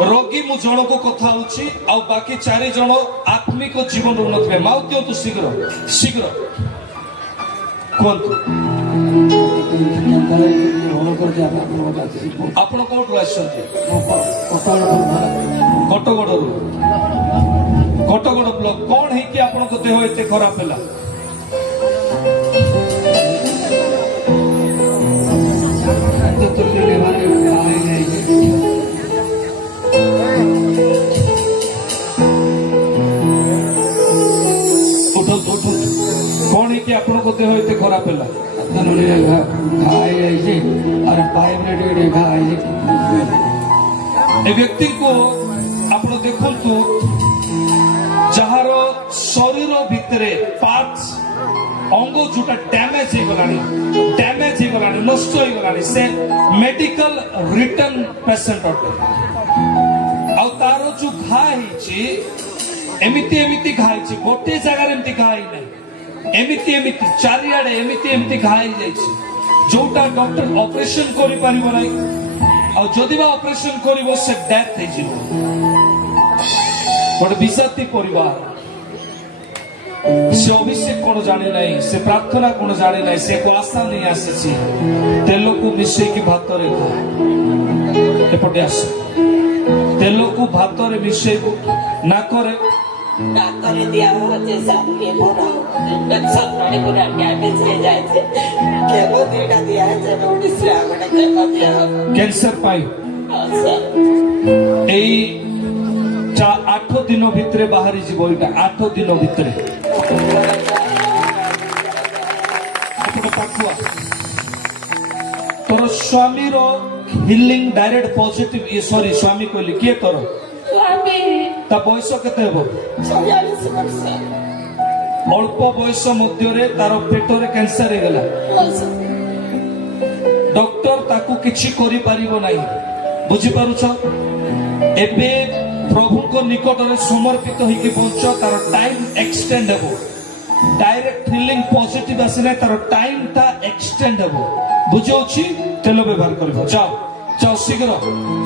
रोगी मु जन को कथा होची आ बाकी 4 जन आत्मिक जीवन उन्नति में माउ दियो तो शीघ्र शीघ्र कोंतु आपण कोठु आछंती कटगड़ ब्लॉक कौन है कि आपण को देह एते खराब हैला कौन है कि आपण को देह एते खराब हैला ए व्यक्ति को आपण देखंतु जहार शरीर भितरे पार्ट्स अंग जोटा डैमेज हो गलानी नष्ट हो गलानी से मेडिकल रिटर्न पेशेंट अटे आ तार जो घा हिची एमिति घा हिची गोटे जगह एमिति घा ही नहीं एमिति चारियाडे एमिति घा ही जाइछि जोटा डॉक्टर ऑपरेशन करि परिबो नै आ जदि बा ऑपरेशन करिवो से डेथ हे जिवो बड़ विषादी परिवार से अभिषेक कौन जाने नहीं से प्रार्थना कौन जाने नहीं से को आशा नहीं आसी तेल को मिसे की भात रे एपटे आस तेल को भात रे मिसे को ना करे दिया होते सामने बोरा सब ने पूरा डैमेज हो जाए थे केमो दिया दिया है जब उड़ीसा बड़ा केमो दिया कैंसर पाई ए 8 दिन भितरे बाहरी जीव 8 दिन भितरे तोर स्वामी रो हिलिंग डायरेक्ट पॉजिटिव ये सॉरी स्वामी कहली के तोर स्वामी ता बयस केते हेबो 46 वर्ष अल्प बयस मध्य रे तार पेट रे कैंसर हे गेला डॉक्टर ताकू किछि करि परिबो नाही बुझी पारुछ एबे प्रभु को निकट में समर्पित होइके पहुंच तार टाइम एक्सटेंड हेबो डायरेक्ट हिलिंग पॉजिटिव आसीने तार टाइम ता एक्सटेंड हेबो बुझौछि तेल व्यवहार करबो जाओ जाओ शीघ्र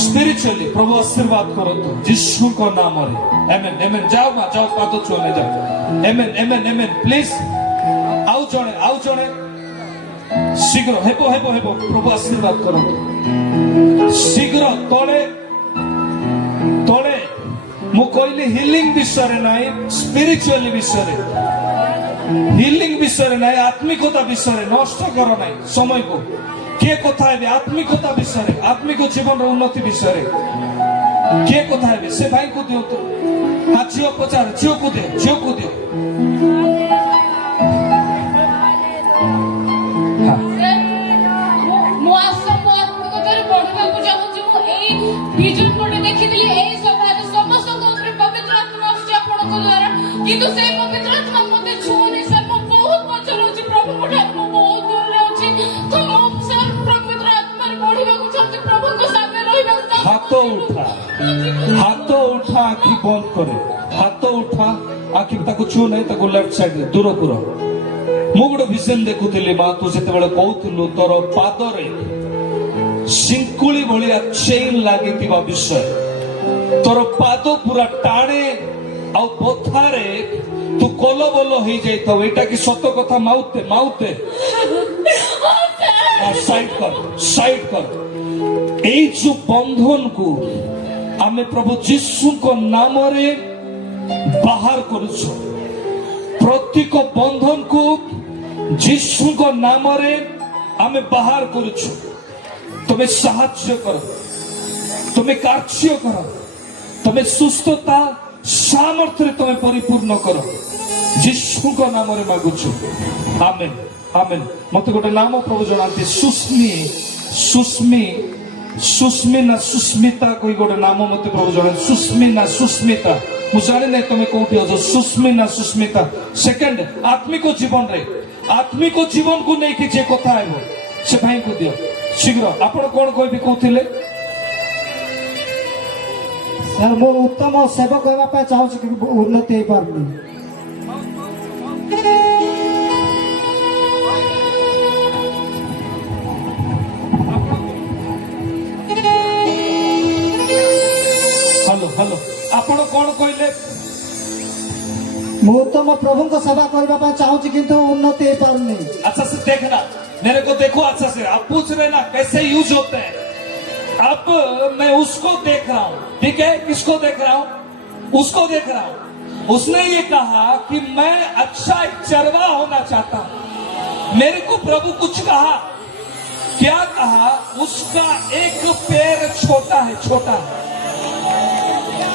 स्पिरिचुअली प्रभु आशीर्वाद करंतु यीशु को नाम रे आमेन आमेन जाओ मा जाओ पाद छुने जाओ आमेन आमेन आमेन प्लीज आउ जणे शीघ्र हेबो प्रभु आशीर्वाद करंतु शीघ्र तोले मु कहली हिलिंग विषय नाई स्पिरिचुअली विषय हिलिंग विषय नाई आत्मिकता विषय नष्ट कर नाई समय को के कथा है आत्मिकता विषय आत्मिक जीवन उन्नति विषय के कथा है से भाई को दियो तो हाँ झील पचार झील को दियो किंतु से पवित्र आत्मा मते छुने सर मो बहुत पछल होची प्रभु कोठा मो बहुत दूर रे होची तो मो सर पवित्र आत्मा रे बढ़िबा को चाहती प्रभु को सामने रहिबा को हाथ उठा आखि बंद करे हाथ उठा आखि ताको छु नै ताको लेफ्ट साइड रे दूर करो मु गोटे विजन देखुथिली मा तू जते बेले कहउथलु तोर पाद रे सिंकुली भलिया चेन लागितिबा विषय तोर पाद पूरा टाणे आ बोथारे तू कोलो बोलो ही जाई तो एटा की सत कथा माउते साइड कर ए जो बंधन को आमे प्रभु यीशु को नाम रे बाहर करूछु प्रत्येक बंधन को यीशु को नाम रे आमे बाहर करूछु तुम्हें साहाय्य करो तुम्हें कार्य करो तुम्हें सुस्थता सामर्थ्य तुम्हें परिपूर्ण करो यीशु को नाम रे मागुछु आमेन आमेन मते गोटे नाम प्रभु जनाते सुस्मी ना सुस्मिता कोई गोटे नाम मते प्रभु जना सुस्मी ना सुस्मिता मु जाने नै तमे कोठी हो सुस्मी ना सुस्मिता सेकंड आत्मिक जीवन को नै कि जे कथा आइबो से भाई को दियो शीघ्र आपण कोन कहबी कहथिले सर मो उत्तम सेवक होगा पे चाहूँ कि उन्नति हो पारनी ମୁଁ ତ ମୋ ପ୍ରଭୁଙ୍କ ସେବା କରିବା ପାଇଁ ଚାହୁଁଛି କିନ୍ତୁ ଉନ୍ନତି ହେଇପାରୁନି। अच्छा से देखना, मेरे को देखो अच्छा से। आप पूछ रहे ना कैसे यूज होते हैं। अब मैं उसको देख रहा हूं, ठीक है? किसको देख रहा हूं? उसको देख रहा हूं। उसने ये कहा कि मैं अच्छा एक चरवा होना चाहता हूं। मेरे को प्रभु कुछ कहा, क्या कहा? उसका एक पैर छोटा है, छोटा है।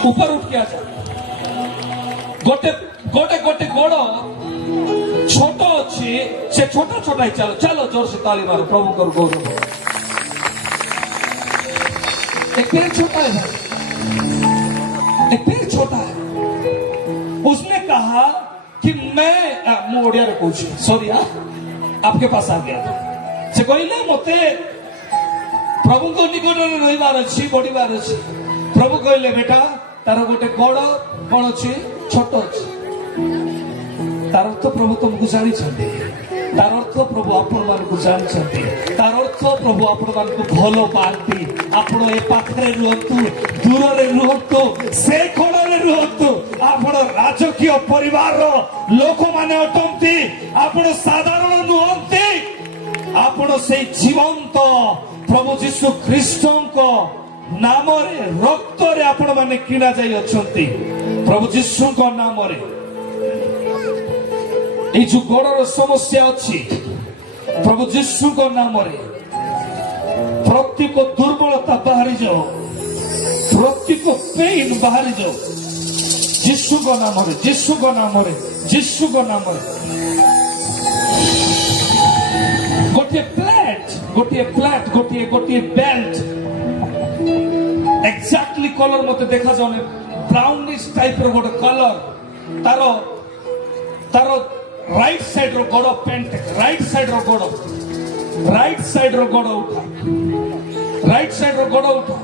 ऊपर उठ के आ जा। गोटे गोटे गोटे गोड़ छोट अच्छी से छोटा छोटा ही। चलो चलो जोर से ताली मारो प्रभु को गौरव। एक पैर छोटा है भाई, एक पैर छोटा है। उसने कहा कि मैं ओडिया रे पूछ, सॉरी आपके पास आ गया से कहले मते प्रभु को निकट रहिबार अछि, बढ़िबार अछि। प्रभु कहले बेटा तार गोटे गोड़ कौन अच्छी, छोट अच्छी। तार अर्थ प्रभु तुमको जानी, तार अर्थ प्रभु आपण मान को जानी, तार अर्थ प्रभु आपण मान को भलो पाती। आपण ए पाखरे रुहतु, दूर रे रुहतु, से कोण रे रुहतु, आपण राजकीय परिवार रो लोक माने अटंती, आपण साधारण नुहंती। आपण से जीवंत प्रभु यीशु ख्रीष्टको नाम रे रक्त रे आपण माने किना जाई अछंती। प्रभु यीशु को नाम रे ये जो गोड़र समस्या अच्छी, प्रभु यीशु को नाम रे प्रत्येक दुर्बलता बाहरी जाओ, प्रत्येक पेन बाहरी जाओ, यीशु को नाम रे, यीशु को नाम रे, यीशु को नाम रे। गोटे प्लेट, गोटे प्लेट, गोटे गोटे बेल्ट एक्जाक्टली कलर मते देखा जाने, ब्राउनिश टाइप रो गोटे कलर। तारो तारो राइट साइड रो गोड़ पेंट, राइट साइड रो गोड़, राइट साइड रो गोड़ उठा, राइट साइड रो गोड़ उठा,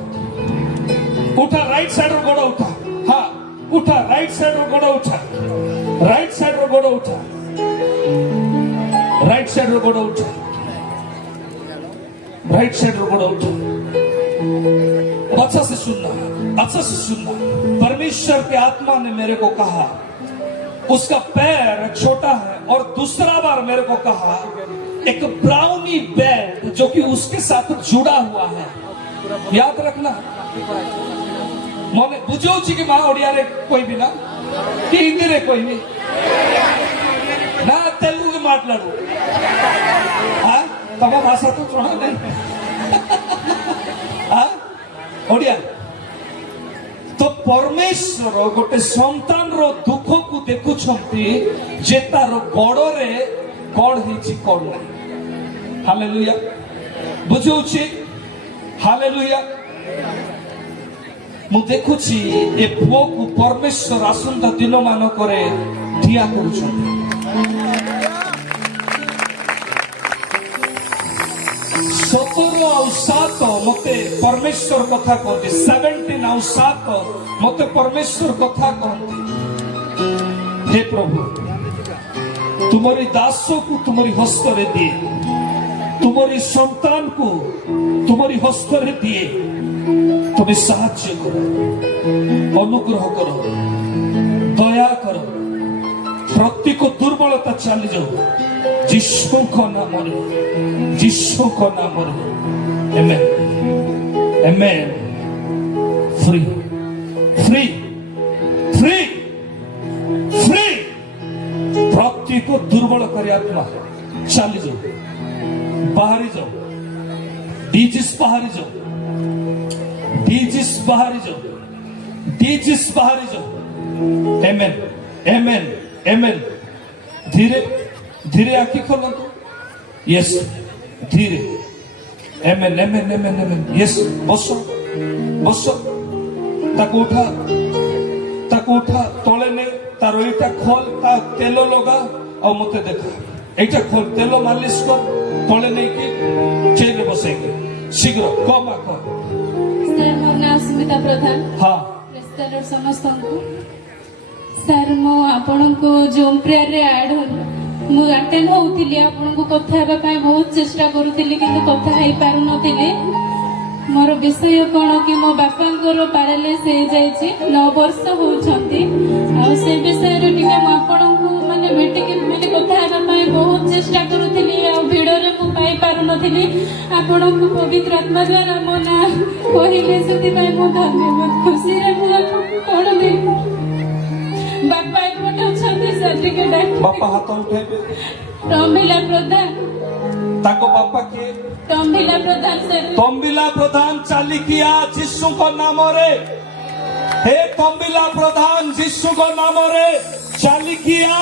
उठा राइट साइड रो गोड़ उठा, हाँ उठा राइट साइड रो गोड़ उठा, राइट साइड रो गोड़ उठा, राइट साइड रो गोड़ उठा, राइट साइड रो गोड़ उठा। अच्छा से सुनना, अच्छा से सुनना। परमेश्वर की आत्मा ने मेरे को कहा उसका पैर छोटा है, और दूसरा बार मेरे को कहा एक ब्राउनी बेल्ट जो कि उसके साथ जुड़ा हुआ है। याद रखना, मैंने बुझो कि माँ ओडिया रे कोई भी ना कि हिंदी रे कोई भी ना तेलुगु के माटलाडू, हाँ तमा भाषा तो छोड़ा नहीं, हाँ ओडिया। तो परमेश्वर गोटे संतान रो दुख को देखुछंती जे तार गोड़रे कौन हिची कौन नहीं। हालेलुया, बुझौछि? हालेलुया। मु देखुछि ए पुओ को परमेश्वर आसंता दिन मान करे दिया करूछंती। 17 ଆଉ 7 मते परमेश्वर कथा कहते, 17 ଆଉ 7 मते परमेश्वर कथा कहते। हे प्रभु तुम्हारी दासों को तुम्हारी हस्त रे दिए, तुम्हारी संतान को तुम्हारी हस्त रे दिए। तुम्हें साहाय्य करो, अनुग्रह करो, दया करो, प्रत्येक दुर्बलता चली जाओ यीशु को नाम रे, यीशु को नाम रे। Amen, amen. Free, free, free, free. प्रत्येक दुर्बल करे आत्मा चली जाओ, बाहरी जाओ, डिजीज बाहरी जाओ, डिजीज बाहरी जाओ, डिजीज बाहरी जाओ। आमेन, आमेन, आमेन। धीरे धीरे आंखें खोलो तो, यस धीरे। आमेन, आमेन, आमेन, आमेन। यस बसो, बसो। ताको उठा तले ने तारो एटा खोल, ता तेलो लगा और मते देखा। एटा खोल, तेलो मालिश कर, तले नहीं कि चेयर में बसेंगे। शीघ्र कम आको। सर मो नाम स्मिता प्रधान। हाँ प्रेस्टर समस्त को सर मो आपण को जोम प्रेयर रे ऐड हो मु अटेंड होउतिली, आपण को कथा हेबा पय बहुत चेष्टा करूतिली किंतु कथा हेई पारु नथिली। मोर विषय कौन कि मो बापांकर पारालिस हो जाइए 9 वर्ष होती से विषय टिके आपको माने भेटिक माने कथा बहुत चेष्टा करुली भिड़े मुझे पाई पार नी आपण को पवित्र आत्मा द्वारा मो ना कहले से धन्यवाद खुशी कौन बापा एपटे अच्छे सर टिके बापा हाथ उठेबे रमिला प्रधान ताको बापा के तंबिला प्रधान से तंबिला प्रधान चाली किया जीशु को नाम रे हे तंबिला प्रधान जीशु को नाम रे चाली किया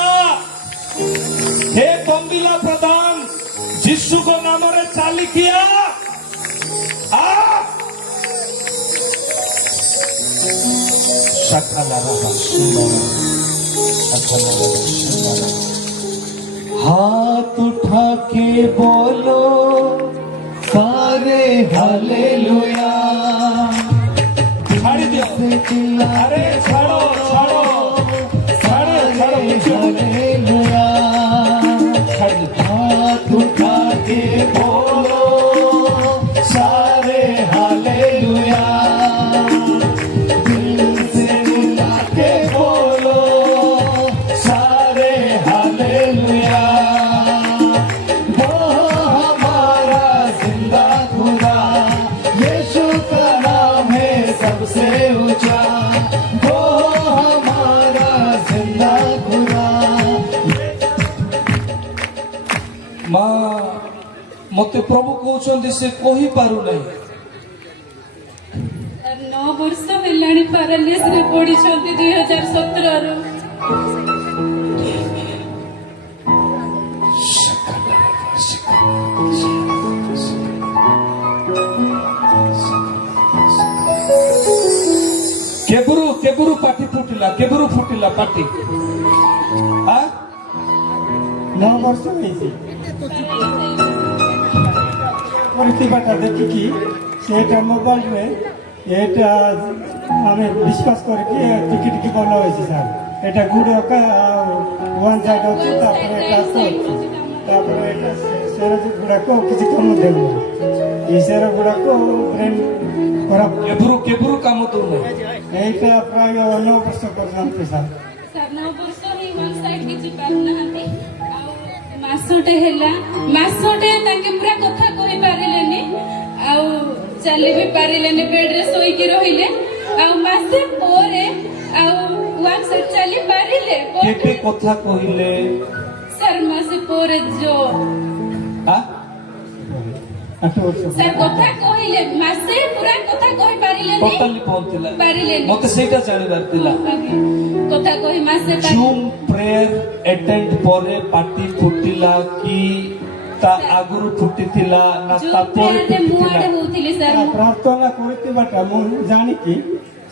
हे तंबिला प्रधान जीशु को नाम रे चाली किया हाथ उठा के बोलो सारे हालेलुया छाड़ी दियो अरे छाड़ो छाड़ो छाड़ो छाड़ो हालेलुया हाथ उठा के बोलो सारे हालेलुया दिल से मिला के बोलो सारे हालेलुया सबसे ऊंचा वो हमारा जिंदा खुदा माँ मते प्रभु कहते से कही पारु नहीं 9 वर्ष हेलाणी पारालिस रे पड़ी 2017 रो केबुरु पाटी फुटिला पाटी 9 वर्ष होइछि प्रतिभाटा देखिकी सेटा मोबाइल रे एटा हमें विश्वास करके टिकी टिकी बोला होइछि सर एटा गुड़ का वन साइड होछि तापर एटा तापर एटा सेरा गुड़ा को किछि कम देबो ई सेरा गुड़ा को ब्रेन खराब केबुरु काम तो एटा प्राय 9 वर्ष पर्यंत सर 9 वर्ष ही वन साइड किछि पारनाहांती मासोटे हेला मासोटे ताके पूरा कथा कहि पारिलेनी आ चली भी पारिलेनी बेड रे सोई के रहिले आ मासे पोरे आ वन साइड चली पारिले केते कथा कहिले सर मासे पोरे जो हां 8 वर्ष सर कथा कहिले मासे पूरा कथा कहि पारिलेनी टोटली पहुंचला पारिलेनी मते सेटा जानिबार तिला कथा कहि मासे जूम प्रेयर अटेंड परे पार्टी फुटिला की ता आगुरु फुटितिला ना ता परे फुटितिला होतिले सर प्रार्थना करते बाटा मु जानी की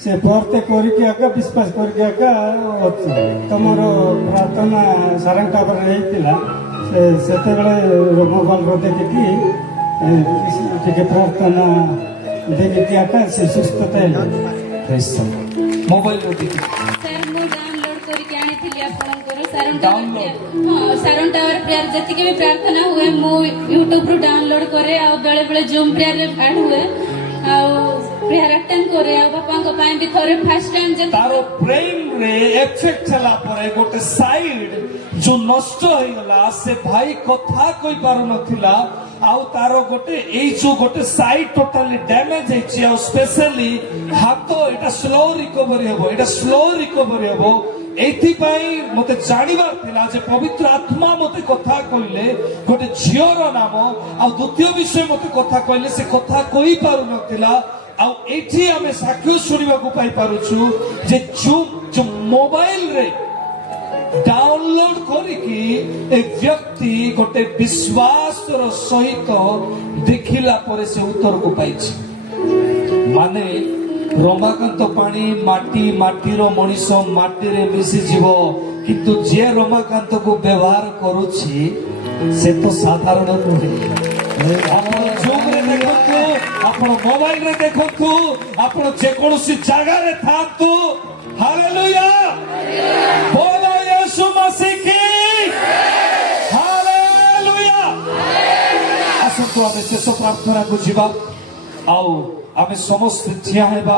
से परते करके आका विश्वास करके आका होछि तमरो प्रार्थना सारंगा पर रहितिला से सेते बेले मोबाइल रो देखि की प्रार्थना देखि आका से सुस्थता मोबाइल रो देखि सर मु डाउनलोड करके आनी थिली आपनकर सारण टावर प्रेयर जति के भी प्रार्थना हुए मु YouTube रो डाउनलोड करे आ बेले बेले जूम प्रेयर रे ऐड हुए आ प्रेयर अटेंड करे आ बापा को पाए भी थोरे फर्स्ट टाइम जे तारो ब्रेन रे इफेक्ट चला परे गोटे साइड जो नष्ट होई गला से भाई कथा कोई पारु नथिला आउ तारो गोटे एई जो गोटे साइड टोटली डैमेज हेछि आ स्पेशली हाथ एटा स्लो रिकवरी हेबो एथि पाई मते जानिबार थिला जे पवित्र आत्मा मते कथा कइले गोटे झियोर नाम आ द्वितीय विषय मते कथा कइले से कथा कोई पारु नथिला आ एथि हमें साक्ष्य सुनिबा को पाई पारुछु जे जो मोबाइल रे डाउनलोड करिकी एक व्यक्ति गोटे विश्वास रो सहित देखिला परे से उत्तर को पाइछि माने रमाकांत पानी माटी रो मनीष माटी रे मिसी जीव किंतु जे रमाकांत को व्यवहार करूछि से तो साधारण नुहे आपण जूम रे देखंतु आपण मोबाइल रे देखंतु आपण जे कोनोसी जगह रे थांतु हालेलुया बोलो यीशु मसीह की हालेलुया आसंतु आमे शेष प्रार्थना को जीवा आउ आमे समस्त ठिया हेबा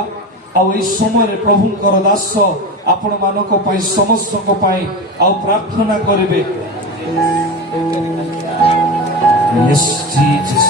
आउ एई समय रे प्रभुंकर दास आपण मानक पई समस्त को पई आउ प्रार्थना करिवे। Yes, Jesus.